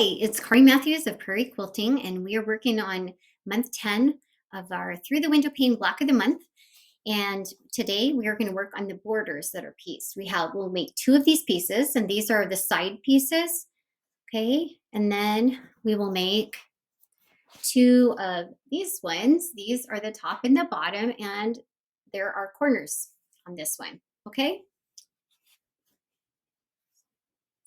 Hi, it's Corey Matthews of Prairie Quilting, and we are working on month 10 of our Through the Window Pane block of the month. And today we are going to work on the borders that are pieced. We'll make 2 of these pieces, and these are the side pieces. Okay, and then we will make 2 of these ones. These are the top and the bottom, and there are corners on this one. Okay.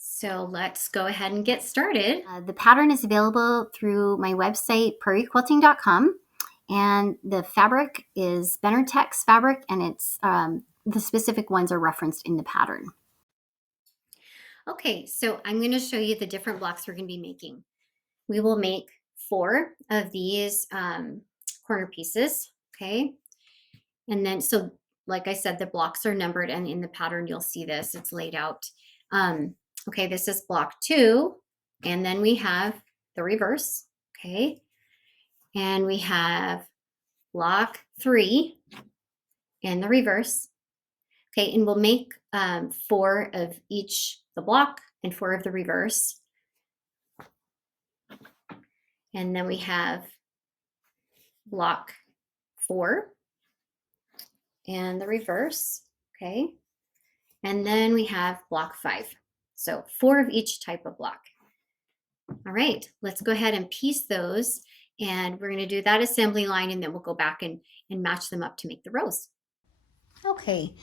So let's go ahead and get started. The pattern is available through my website, prairiequilting.com, and the fabric is Benartex fabric, and it's the specific ones are referenced in the pattern. Okay, so I'm going to show you the different blocks we're going to be making. We will make 4 of these corner pieces, okay? And then, so like I said, the blocks are numbered, and in the pattern you'll see this, it's laid out. Okay, this is block 2, and then we have the reverse, okay? And we have block 3 and the reverse, okay? And we'll make 4 of each the block and 4 of the reverse. And then we have block 4 and the reverse, okay? And then we have block 5. So 4 of each type of block. All right, let's go ahead and piece those, and we're going to do that assembly line, and then we'll go back and match them up to make the rows. Okay,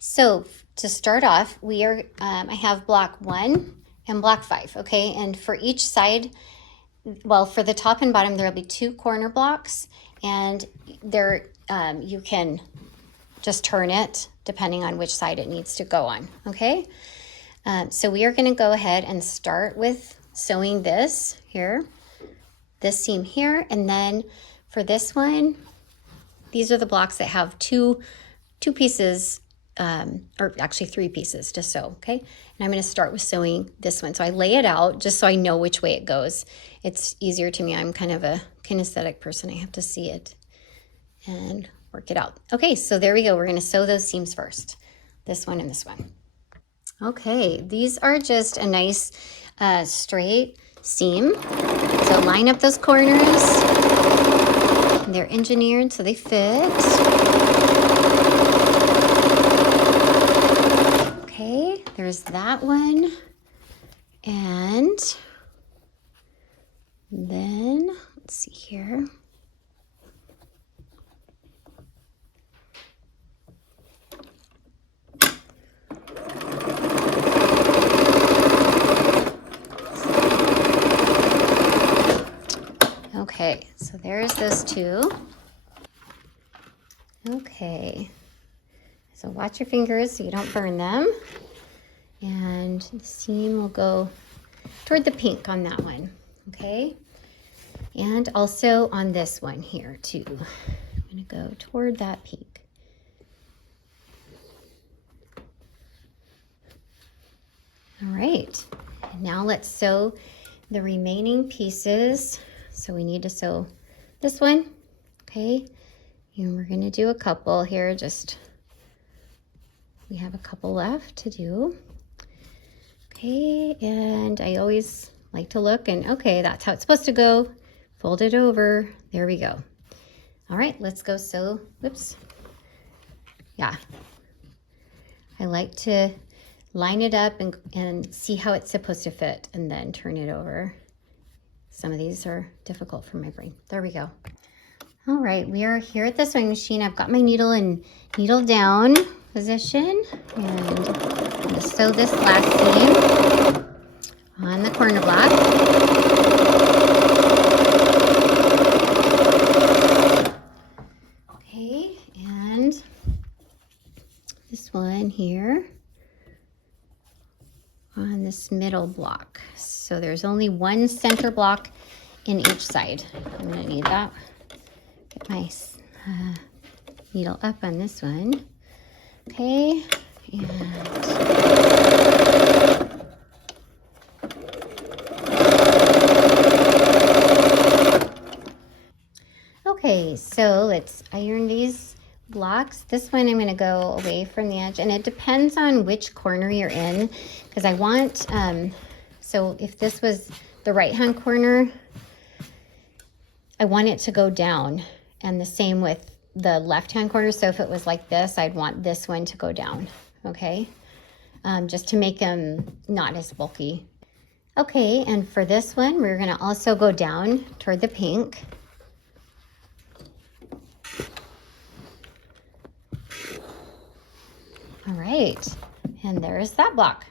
so to start off, we are I have block 1 and block 5, okay? And for each side, well, for the top and bottom, there'll be 2 corner blocks, and there you can just turn it depending on which side it needs to go on, okay? So we are going to go ahead and start with sewing this here, this seam here, and then for this one, these are the blocks that have two pieces, or actually 3 pieces to sew, okay? And I'm going to start with sewing this one. So I lay it out just so I know which way it goes. It's easier to me. I'm kind of a kinesthetic person. I have to see it and work it out. Okay, so there we go. We're going to sew those seams first, this one and this one. Okay, these are just a nice straight seam. So line up those corners. They're engineered so they fit. Okay, there's that one. And then, let's see here. Okay, so there's those 2. Okay, so watch your fingers so you don't burn them. And the seam will go toward the pink on that one, okay? And also on this one here too. I'm gonna go toward that pink. All right, and now let's sew the remaining pieces. So we need to sew this one, okay? And we're gonna do a couple here, we have a couple left to do. Okay, and I always like to look, and okay, that's how it's supposed to go. Fold it over, there we go. All right, let's go sew, whoops. Yeah, I like to line it up and see how it's supposed to fit, and then turn it over. Some of these are difficult for my brain. There we go. All right, we are here at the sewing machine. I've got my needle in needle down position, and I'm going to sew this last seam on the corner block. Okay, and this one here on this middle block. So there's only 1 center block in each side. I'm going to need that. Get my needle up on this one. Okay, and okay, so let's iron these blocks. This one I'm going to go away from the edge, and it depends on which corner you're in, because I want, so if this was the right-hand corner, I want it to go down, and the same with the left-hand corner. So if it was like this, I'd want this one to go down, okay? Just to make them not as bulky. Okay, and for this one, we're gonna also go down toward the pink. All right, and there's that block.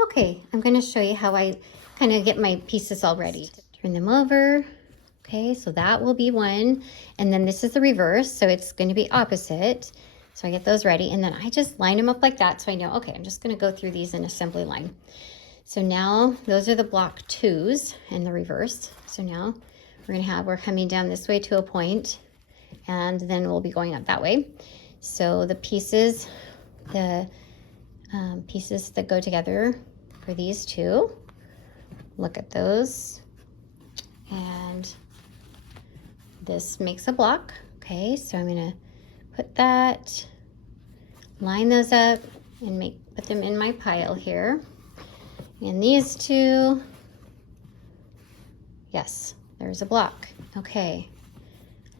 Okay, I'm gonna show you how I kind of get my pieces all ready. Turn them over. Okay, so that will be one. And then this is the reverse, so it's gonna be opposite. So I get those ready, and then I just line them up like that so I know, okay, I'm just gonna go through these in assembly line. So now those are the block 2s in the reverse. So now we're coming down this way to a point, and then we'll be going up that way. So the pieces that go together for these two, look at those, and this makes a block. Okay, so I'm gonna put that, line those up, and put them in my pile here. And these two, yes, there's a block. Okay,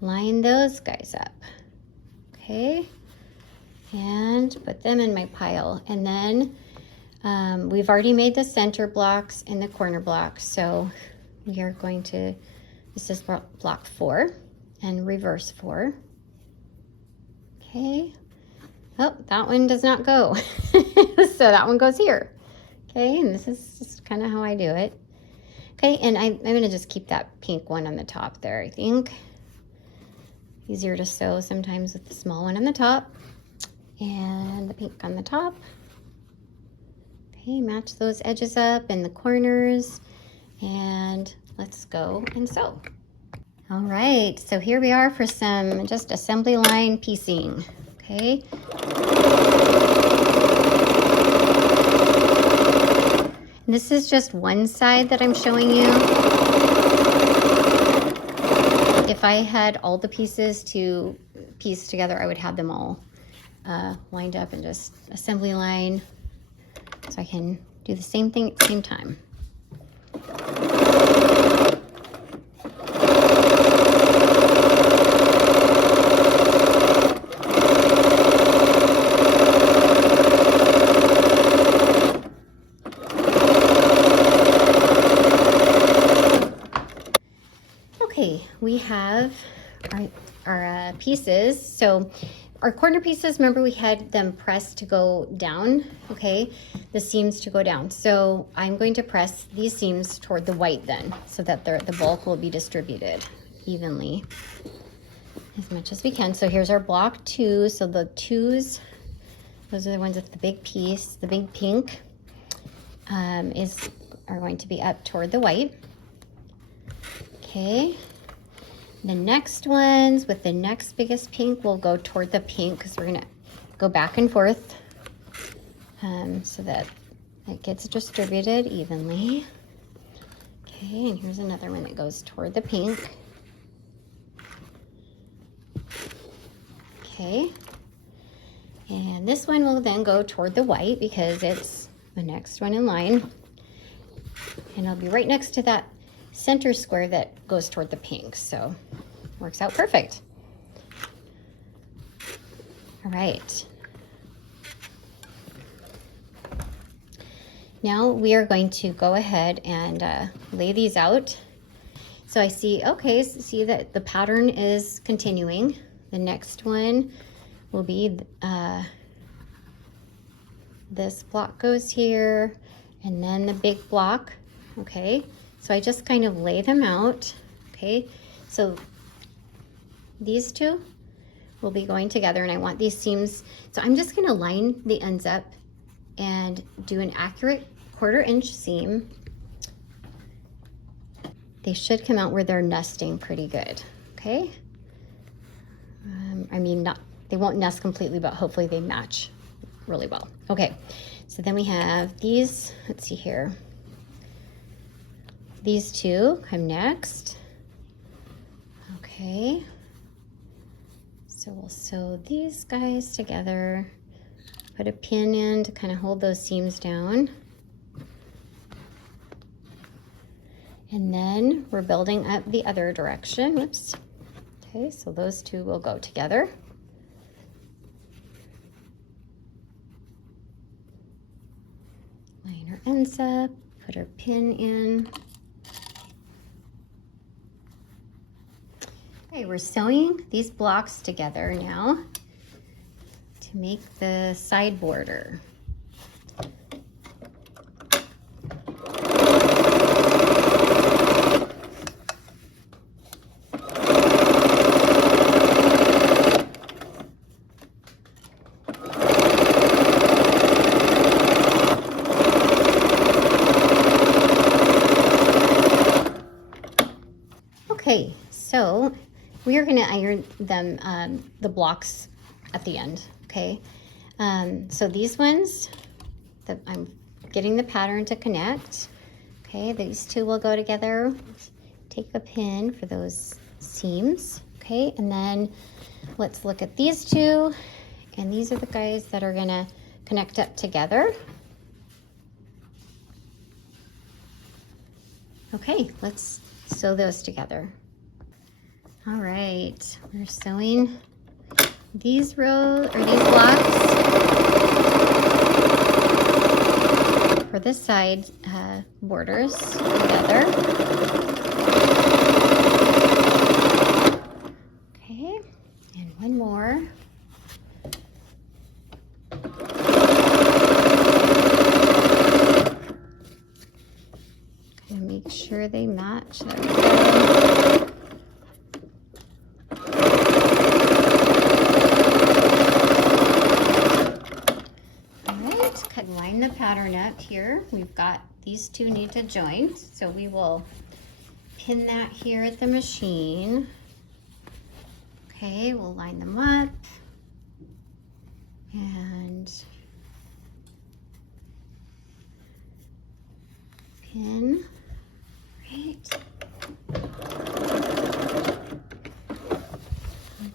line those guys up. Okay, and put them in my pile. And then we've already made the center blocks and the corner blocks, so we are going to, this is block 4 and reverse 4. Okay, oh, that one does not go. So that one goes here. Okay, and this is just kind of how I do it. Okay, and I'm gonna just keep that pink one on the top there, I think. Easier to sew sometimes with the small one on the top and the pink on the top. Okay, match those edges up and the corners, and let's go and sew. All right, so here we are for some just assembly line piecing. Okay. This is just one side that I'm showing you. If I had all the pieces to piece together, I would have them all lined up and just assembly line, so I can do the same thing at the same time. Okay, we have our pieces. So our corner pieces, remember we had them pressed to go down, okay? The seams to go down. So I'm going to press these seams toward the white then, so that the bulk will be distributed evenly as much as we can. So here's our block 2. So the 2s, those are the ones with the big piece, the big pink, are going to be up toward the white. Okay, the next ones with the next biggest pink will go toward the pink, because we're gonna go back and forth so that it gets distributed evenly. Okay, and here's another one that goes toward the pink. Okay, and this one will then go toward the white because it's the next one in line, and it'll be right next to that center square that goes toward the pink, so works out perfect. All right, now we are going to go ahead and lay these out. So I see, okay, so see that the pattern is continuing. The next one will be this block goes here, and then the big block. Okay, so I just kind of lay them out. Okay, so these two will be going together, and I want these seams, so I'm just going to line the ends up and do an accurate 1/4 inch seam. They should come out where they're nesting pretty good. Okay, I mean, they won't nest completely, but hopefully they match really well. Okay, so then we have these, let's see here. These two come next. Okay, so we'll sew these guys together, put a pin in to kind of hold those seams down. And then we're building up the other direction. Whoops. Okay, so those two will go together. Line our ends up, put our pin in. Okay, we're sewing these blocks together now to make the side border. Okay, so we are going to iron them, the blocks at the end, okay? So these ones, I'm getting the pattern to connect. Okay, these two will go together. Take a pin for those seams, okay? And then let's look at these two. And these are the guys that are going to connect up together. Okay, let's sew those together. All right, we're sewing these rows or these blocks for the side borders together. Okay, and one more. Kind of make sure they match. There we go. Line the pattern up here. We've got these two need to join, so we will pin that here at the machine. Okay, we'll line them up and pin. Right. All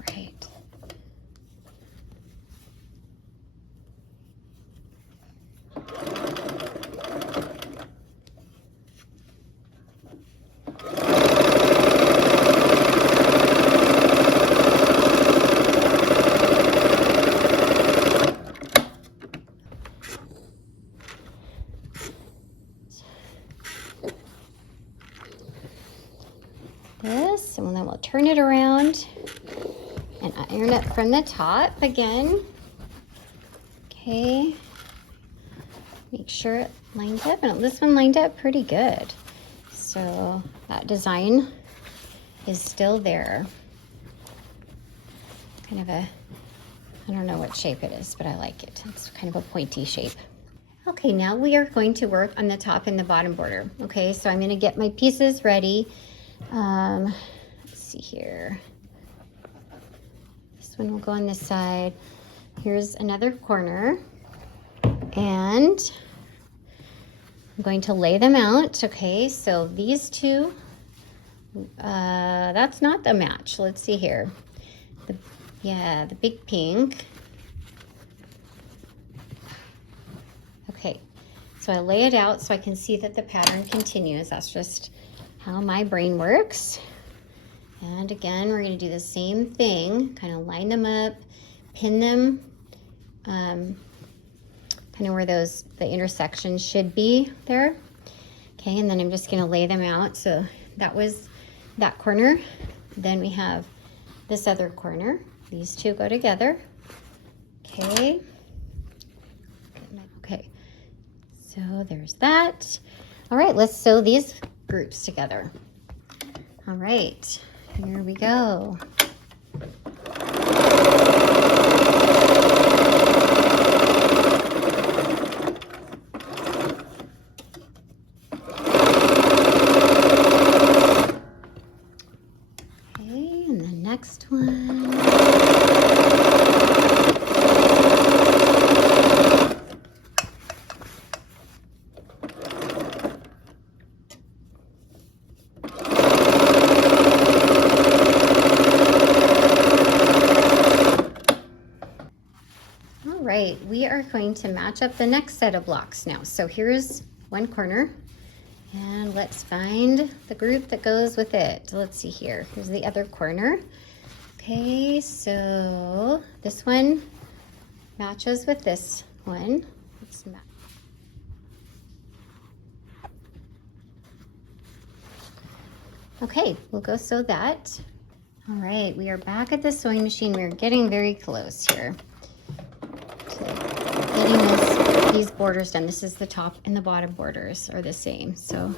right. This, and then we'll turn it around and iron it from the top again. Okay, make sure it lines up, and this one lined up pretty good. So that design is still there. Kind of a, I don't know what shape it is, but I like it. It's kind of a pointy shape. Okay, now we are going to work on the top and the bottom border. Okay, so I'm going to get my pieces ready. Let's see here. This one will go on this side. Here's another corner. And I'm going to lay them out. Okay, so these two, that's not the match. Let's see here. The big pink. Okay, so I lay it out so I can see that the pattern continues. That's just how my brain works. And again, we're going to do the same thing, kind of line them up, pin them, kind of where the intersections should be there. Okay, and then I'm just going to lay them out. So that was that corner. Then we have this other corner. These two go together. Okay. Okay, so there's that. All right, let's sew these groups together. All right, here we go. Okay, and the next one. We are going to match up the next set of blocks now. So here's one corner, And let's find the group that goes with it. Let's see here. Here's the other corner. Okay, so this one matches with this one. Let's match. Okay, we'll go sew that. All right, we are back at the sewing machine. We're getting very close here to getting these borders done. This is the top and the bottom borders are the same, so.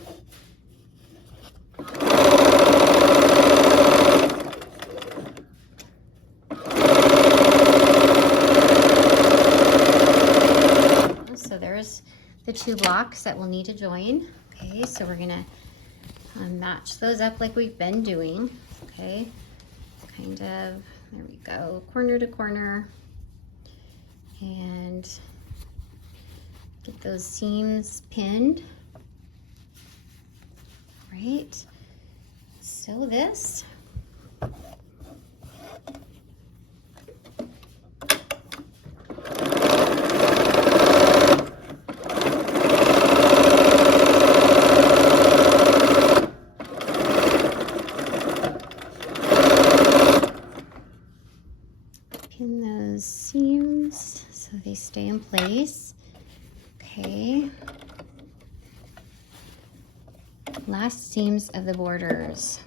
So there's the 2 blocks that we'll need to join. Okay, so we're gonna match those up like we've been doing. Okay, kind of, there we go, corner to corner, and get those seams pinned. Right, sew this. Pin those seams so they stay in place. Okay. Last seams of the borders.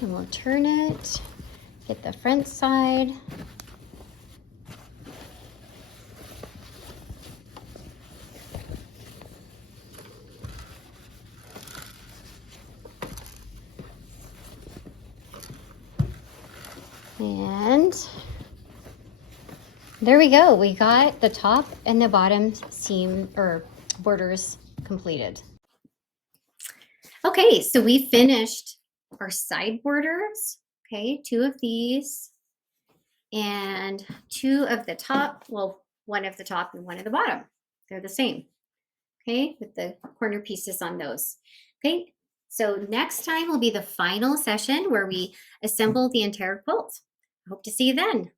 And we'll turn it, get the front side. And there we go. We got the top and the bottom seam or borders completed. Okay, so we finished our side borders. Okay, 2 of these and 2 of the top. Well, 1 of the top and 1 of the bottom. They're the same. Okay, with the corner pieces on those. Okay, so next time will be the final session where we assemble the entire quilt. I hope to see you then.